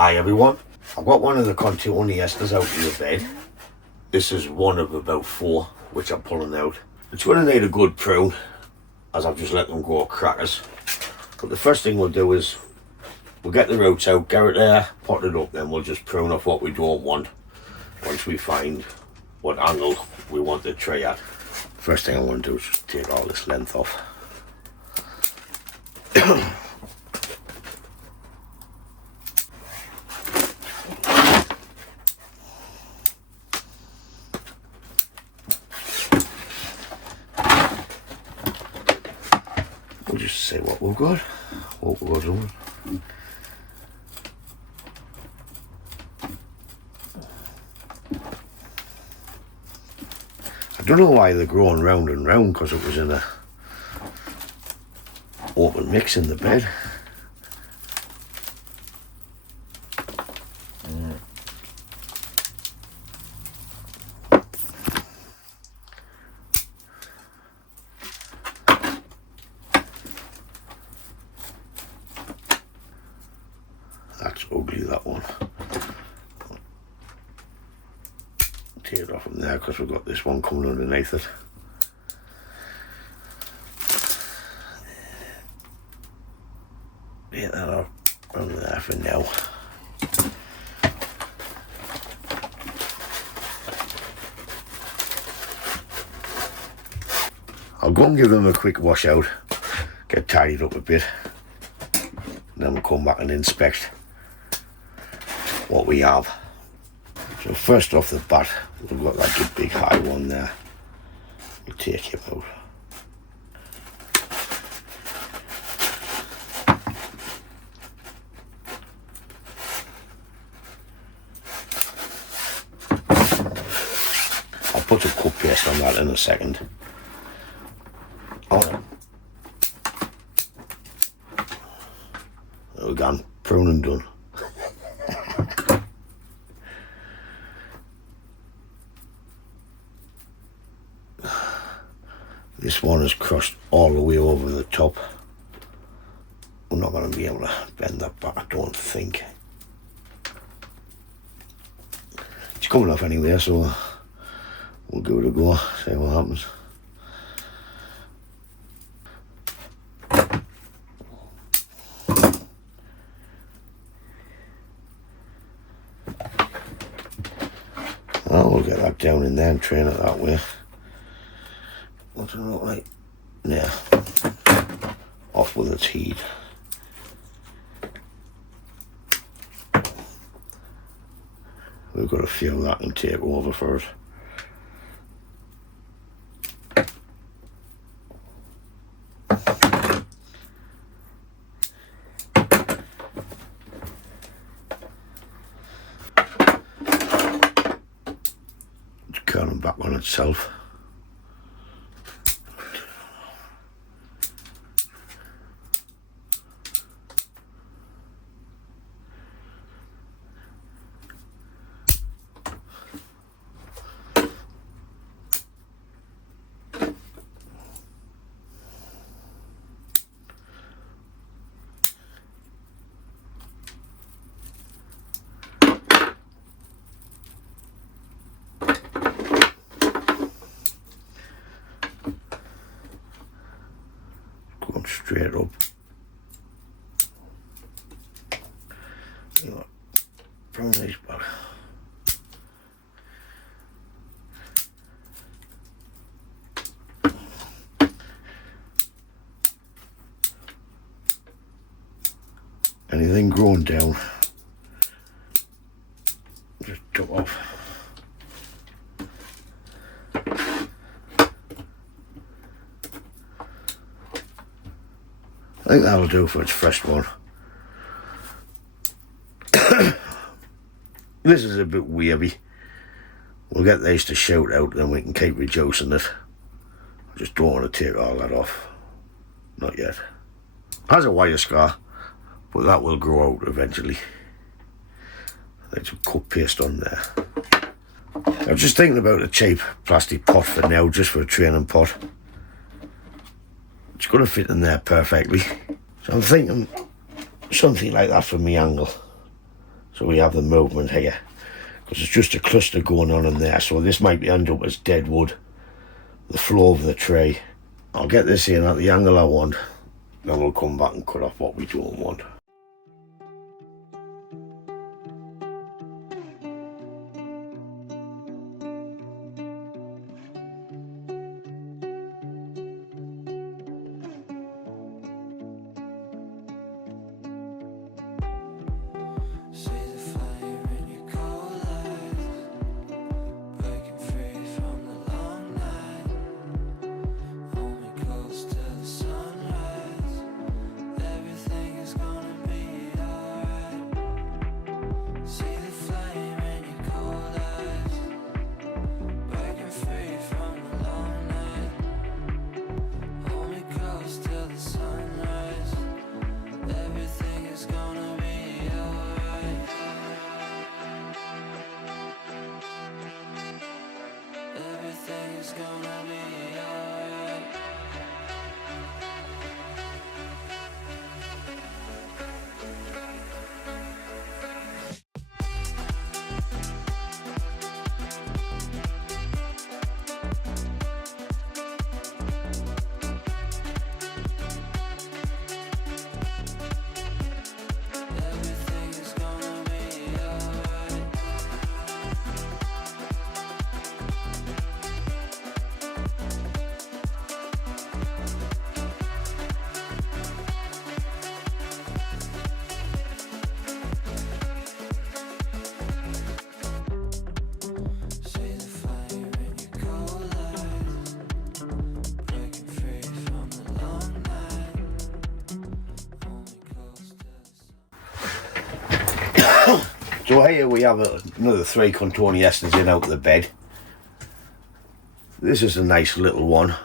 Hi everyone, I've got one of the cotoneasters out of the bed. This is one of about 4 which I'm pulling out. It's going to need a good prune as I've just let them go crackers. But the first thing we'll do is we'll get the roots out, get it there, pot it up, then we'll just prune off what we don't want once we find what angle we want the tray at. First thing I want to do is just take all this length off. We'll just see what we've got, what we're doing. I don't know why they're growing round and round, because it was in a open mix in the bed. That's ugly, that one. Tear it off from there because we've got this one coming underneath it. Get that up under there for now. I'll go and give them a quick wash out, get tidied up a bit, and then we'll come back and inspect what we have. So first off the bat, we've got like a big high one there. We'll take him out. I'll put some cut paste on that in a second. Oh, we're gone, pruning done. This one is crushed all the way over the top. We're not going to be able to bend that back, I don't think. It's coming off anyway, so we'll give it a go, see what happens. Well, we'll get that down in there and train it that way. What's it look like? Yeah. Off with its heat. We've got to feel that and take over first. It's curling back on itself. Going straight up. You know what? Prune these back. Anything growing down, just chop off. I think that'll do for its first one. This is a bit wavy. We'll get these to shout out, then we can keep reducing it. I just don't want to take all that off. Not yet. Has a wire scar, but that will grow out eventually. Need some cut paste on there. I'm just thinking about a cheap plastic pot for now, just for a training pot. It's going to fit in there perfectly. So I'm thinking something like that for me angle. so we have the movement here, because it's just a cluster going on in there. So this might end up as dead wood, the floor of the tree. I'll get this in at the angle I want, then we'll come back and cut off what we don't want. So here we have another 3 cotoneasters in out of the bed. This is a nice little one.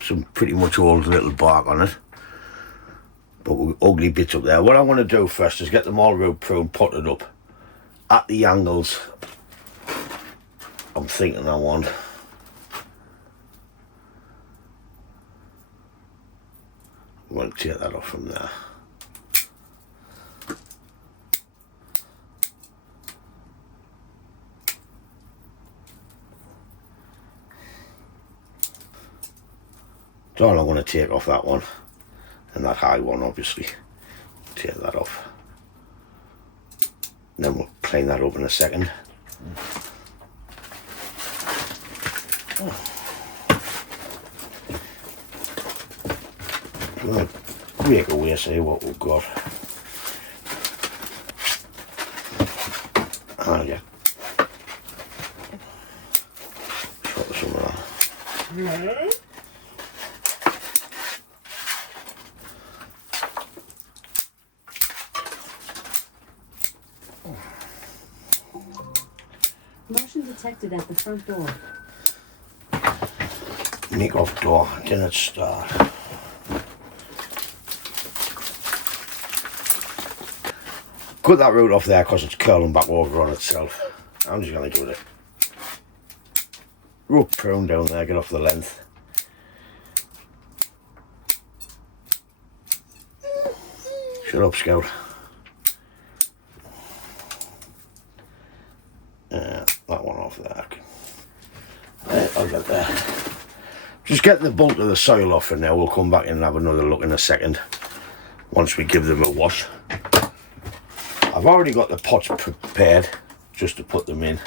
Some pretty much old little bark on it, but with ugly bits up there. What I want to do first is get them all root pruned, potted up at the angles I'm thinking I want. I'm going to take that off from there. So all I want to take off that one, and that high one obviously, take that off. And then we'll plane that up in a second. We'll break away, see what we've got. Oh yeah. Shot some of that. Motion detected at the front door. Make off door, didn't start. Cut that root off there because it's curling back over on itself. I'm just going to do it. Root prune down there, get off the length. Shut up, Scout. That one off there. I'll get there. Just get the bulk of the soil off in there. We'll come back in and have another look in a second once we give them a wash. I've already got the pots prepared just to put them in.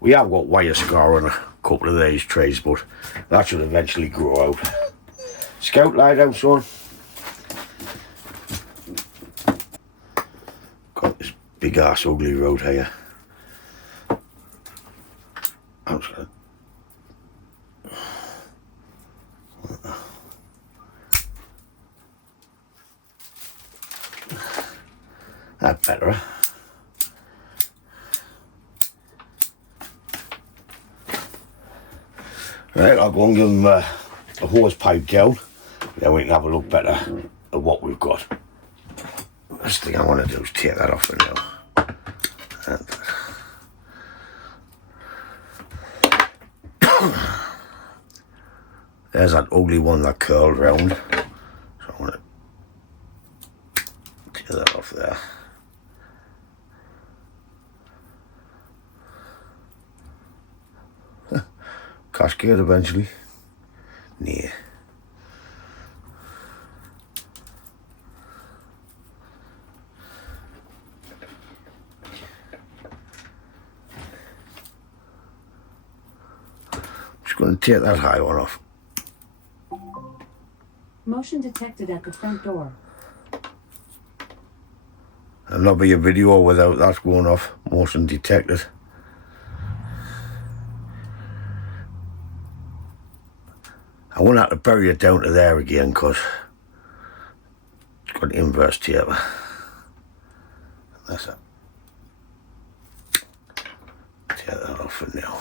We have got wire scar on a couple of these trees, but that should eventually grow out. Scout, lie down, son. Got this big ass ugly road here. I'm just gonna... That better. Right, I'll go and give them a hose pipe down, then we can have a look better at what we've got. First thing I want to do is take that off for now. And there's that ugly one that curled round. So I want to Get that off there. Cascade eventually. Nah. Just going to take that high one off. Motion detected at the front door. There'll not be a video without that going off. Motion detected. I won't have to bury it down to there again because it's got inverse tape. That's it. Take that off for now.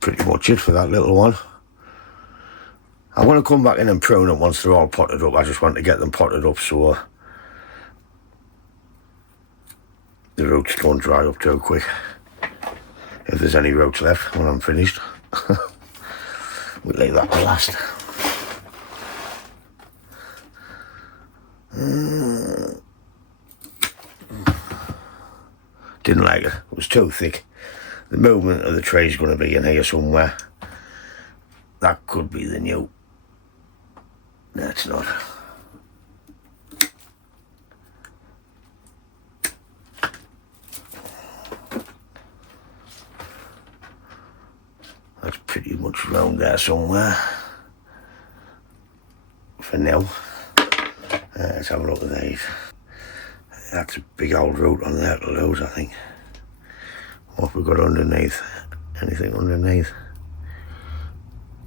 Pretty much it for that little one. I want to come back in and prune them once they're all potted up. I just want to get them potted up so the roots don't dry up too quick. If there's any roots left when I'm finished. We'll leave that to last. Didn't like it. It was too thick. The movement of the tree is going to be in here somewhere. That could be the new. No, it's not. That's pretty much round there somewhere. For now. Let's have a look at these. That's a big old root on there to lose, I think. What have we got underneath? Anything underneath?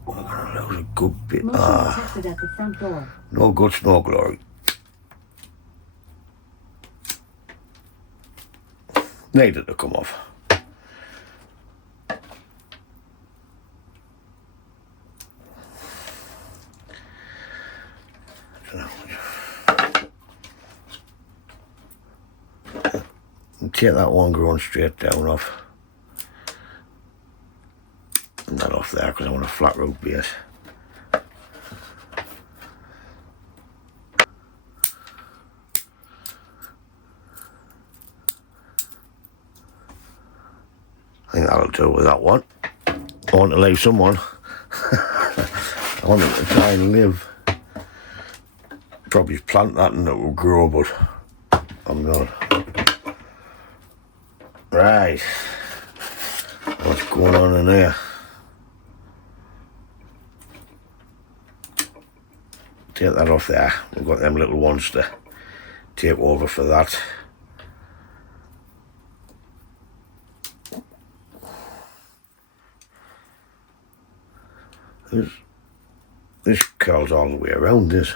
We're gonna lose a good bit. Motion detected at the front door. No guts, no glory. Needed to come off. Take that one growing straight down off. And that off there because I want a flat root base. I think that'll do with that one. I want to leave someone. I want them to try and live. Probably plant that and it will grow, but I'm not. Right. What's going on in there? Take that off there. We've got them little ones to take over for that. This curls all the way around this.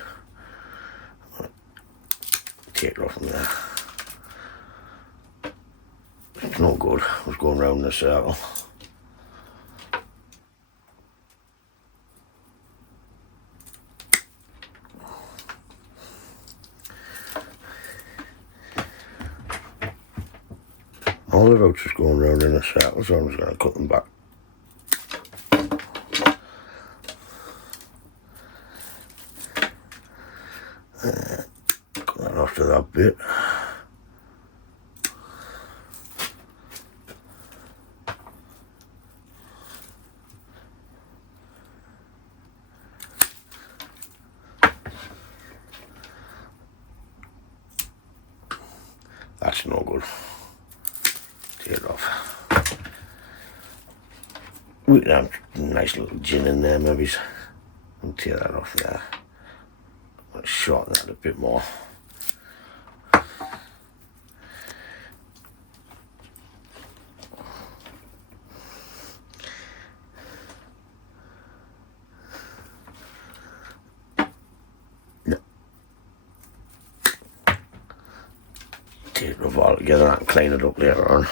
Take it off from there. It's not good. I was going round in a circle. All the roots is going round in a circle, so I'm just going to cut them back. Cut that off to that bit. That's no good. Take it off. We can have a nice little gin in there, maybe. I'll take that off there. I'll shorten that a bit more. Take it all together and clean it up later on.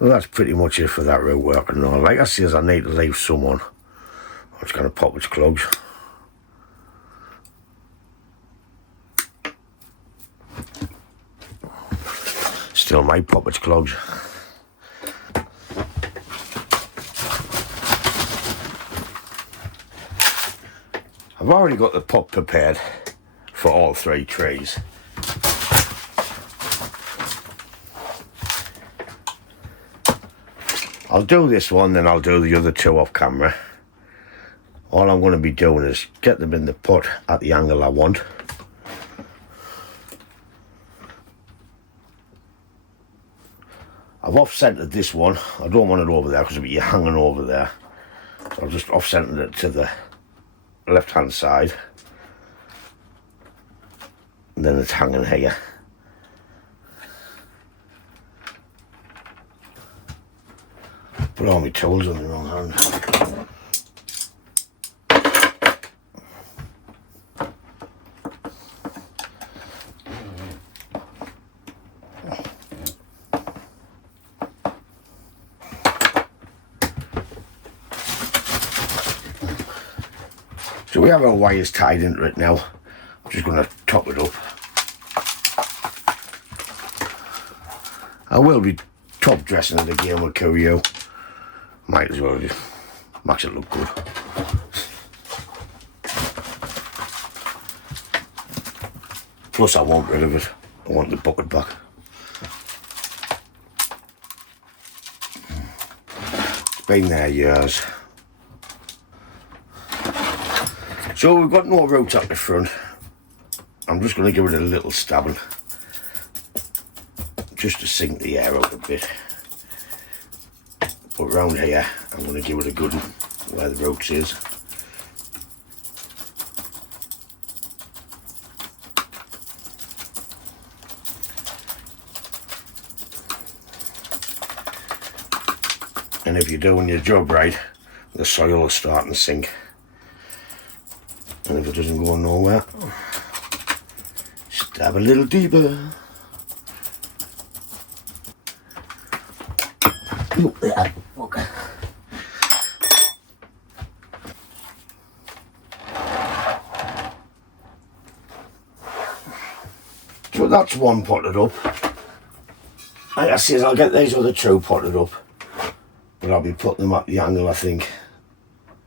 Well, that's pretty much it for that root work and all. Like I says, I need to leave someone. I'm just going to pop its clogs. Still might pop its clogs. I've already got the pot prepared for all 3 trays. I'll do this one, then I'll do the other 2 off camera. All I'm going to be doing is get them in the pot at the angle I want. I've off-centered this one. I don't want it over there because it'll be hanging over there. So I've just off-centered it to the left-hand side. And then it's hanging here. Put all my tools in the wrong hand. So we have our wires tied into it now. I'm just going to top it up. I will be top dressing it again with curio. Might as well, just makes it look good. Plus I want rid of it. I want the bucket back. It's been there years. So we've got no roots at the front. I'm just going to give it a little stabbing. Just to sink the air out a bit. But round here, I'm going to give it a good one where the roots is. And if you're doing your job right, the soil is starting to sink. And if it doesn't go nowhere, stab a little deeper. Look there, look. So that's one potted up. Like I says, I'll get these other 2 potted up, but I'll be putting them at the angle I think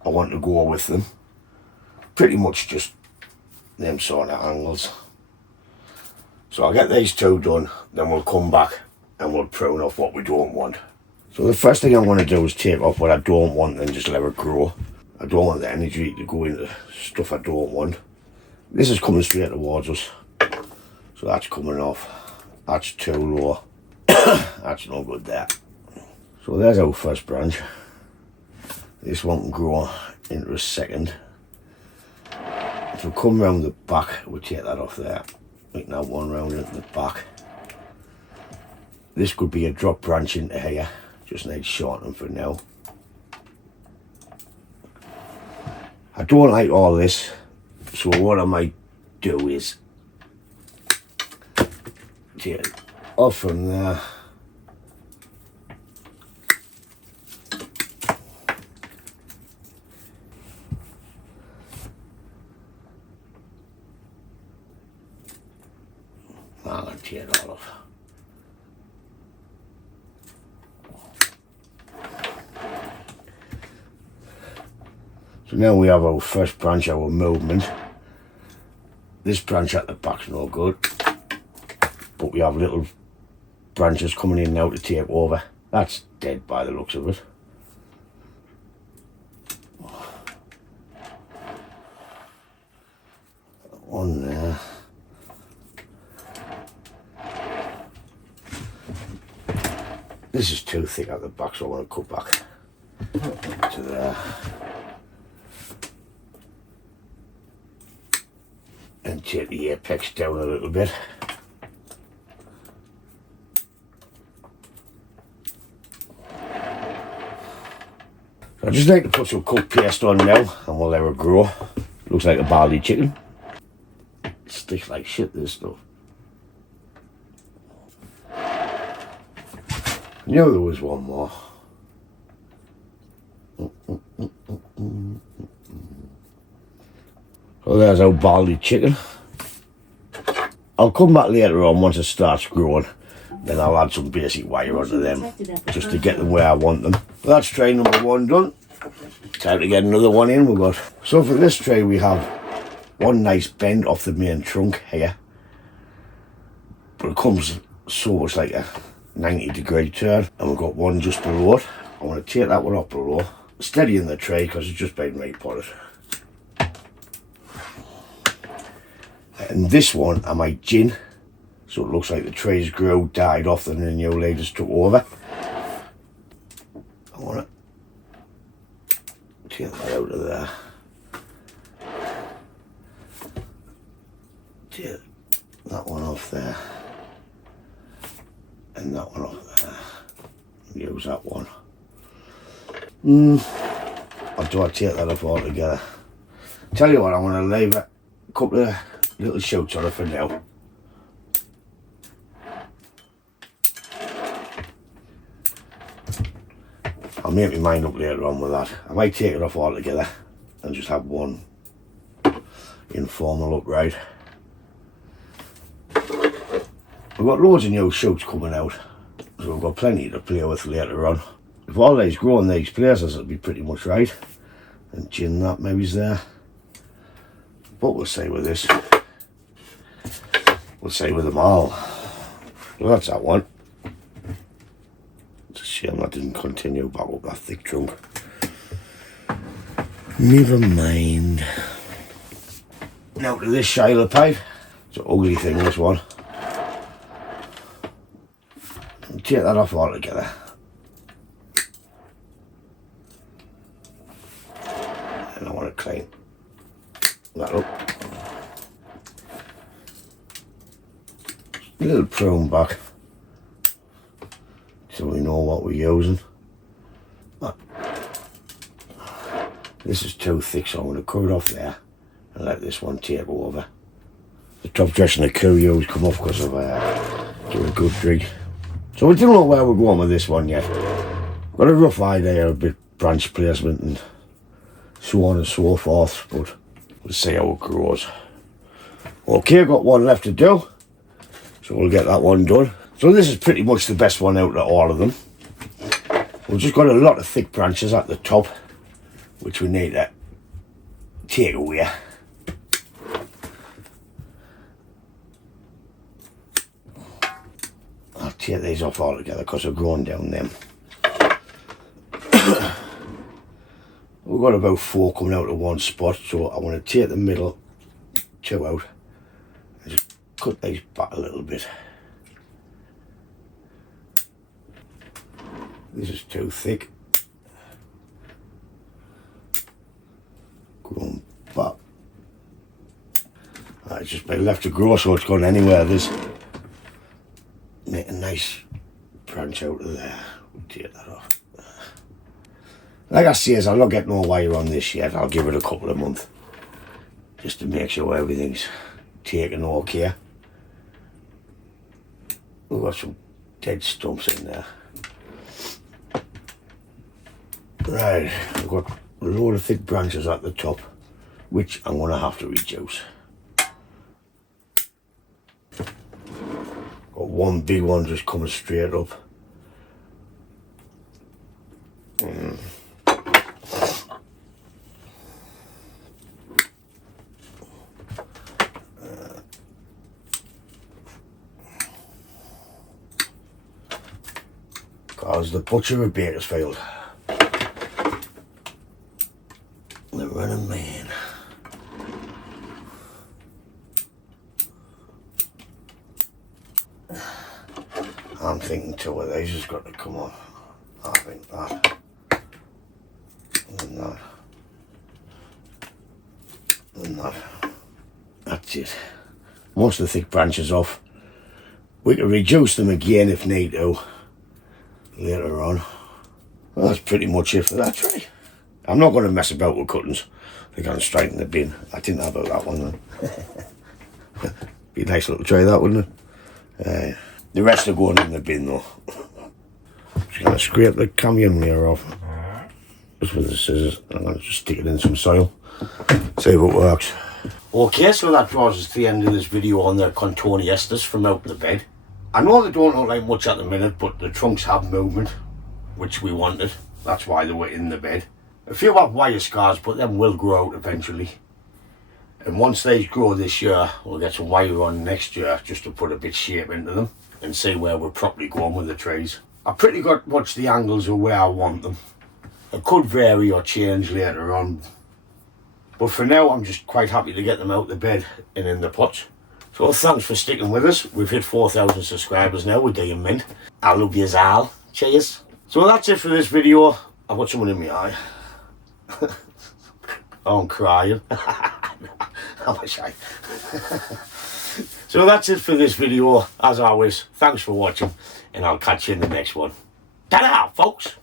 I want to go with them. Pretty much just them sort of angles. So I'll get these 2 done, then we'll come back and we'll prune off what we don't want. So the first thing I'm going to do is take off what I don't want and just let it grow. I don't want the energy to go into stuff I don't want. This is coming straight towards us. So that's coming off. That's too low. That's no good there. So there's our first branch. This one can grow into a second. So come round the back, we'll take that off there. Make that one round into the back. This could be a drop branch into here. Just need shortening for now. I don't like all this, so what I might do is take it off from there. I'm going to take it all off. So now we have our first branch, our movement. This branch at the back's no good, but we have little branches coming in now to take over. That's dead by the looks of it. One there. This is too thick at the back, so I want to cut back to there. And take the apex down a little bit. So I just like to put some cooked paste on now and we'll let it grow. Looks like a baldy chicken. It sticks like shit, this stuff. Knew there was one more. So there's our baldy chicken. I'll come back later on once it starts growing. Then I'll add some basic wire onto them just to get them where I want them. That's tray number 1 done. Time to get another one in. We've got. So for this tray we have one nice bend off the main trunk here, but it comes so much like a 90-degree turn, and we've got one just below it. I want to take that one off below, steady in the tray because it's just been repotted. And this one I might gin, so it looks like the trees grew, died off, and the new ladies took over. I want to take that out of there. Take that one off there. And that one off there. Use that one. Or do I take that off altogether? Tell you what, I'm going to leave a couple of little shoots on it for now. I'll make my mind up later on with that. I might take it off altogether and just have one informal upright. We've got loads of new shoots coming out, so we've got plenty to play with later on. If all these grow in these places, it'll be pretty much right. And gin that maybe's there. But we'll see with this. We'll see with them all. Well, that's that one. It's a shame that didn't continue back up that thick trunk. Never mind. Now to this Shiloh pipe. It's an ugly thing, this one. I'll take that off altogether. And I want to clean that up. A little prune back, so we know what we're using. This is too thick, so I'm going to cut it off there and let this one take over. The top dress and the curios come off because of doing a good drink. So we don't know where we're going with this one yet. Got a rough idea of a bit branch placement and so on and so forth, but we'll see how it grows. Okay, I've got one left to do, so we'll get that one done. So this is pretty much the best one out of all of them. We've just got a lot of thick branches at the top, which we need to take away. I'll take these off altogether because they're growing down them. We've got about 4 coming out of one spot, so I want to take the middle 2 out and just cut these back a little bit. This is too thick. Growing back. It's just been left to grow, so it's gone anywhere. This make a nice branch out of there. We'll take that off. Like I say, I'm not getting no wire on this yet. I'll give it a couple of months just to make sure everything's taken okay. We've got some dead stumps in there. Right, I've got a load of thick branches at the top, which I'm going to have to reduce. Got one big one just coming straight up. Because the butcher of Bakersfield, the running man. I'm thinking 2 of these has got to come off. I think that. And that. And that. That's it. Most of the thick branches off. We can reduce them again if need to later on. Well, that's pretty much it for that tray. I'm not going to mess about with cuttings. They're going straight in the bin. I didn't know about that one then. Be a nice little tray that, wouldn't it? The rest are going in the bin though. Just going to scrape the camion layer off. Just with the scissors. I'm going to just stick it in some soil. See if it works. Okay, so that draws us to the end of this video on the Cotoneasters from out in the bed. I know they don't look like much at the minute, but the trunks have movement, which we wanted. That's why they were in the bed. A few have wire scars, but them will grow out eventually. And once they grow this year, we'll get some wire on next year just to put a bit shape into them and see where we're properly going with the trees. I pretty got much the angles of where I want them. It could vary or change later on, but for now I'm just quite happy to get them out the bed and in the pots. So thanks for sticking with us. We've hit 4,000 subscribers now with Dean Mint. I love you all. Cheers. So that's it for this video. I've got someone in my eye. Oh, I'm crying. How much I? So that's it for this video. As always, thanks for watching, and I'll catch you in the next one. Ta-da, folks!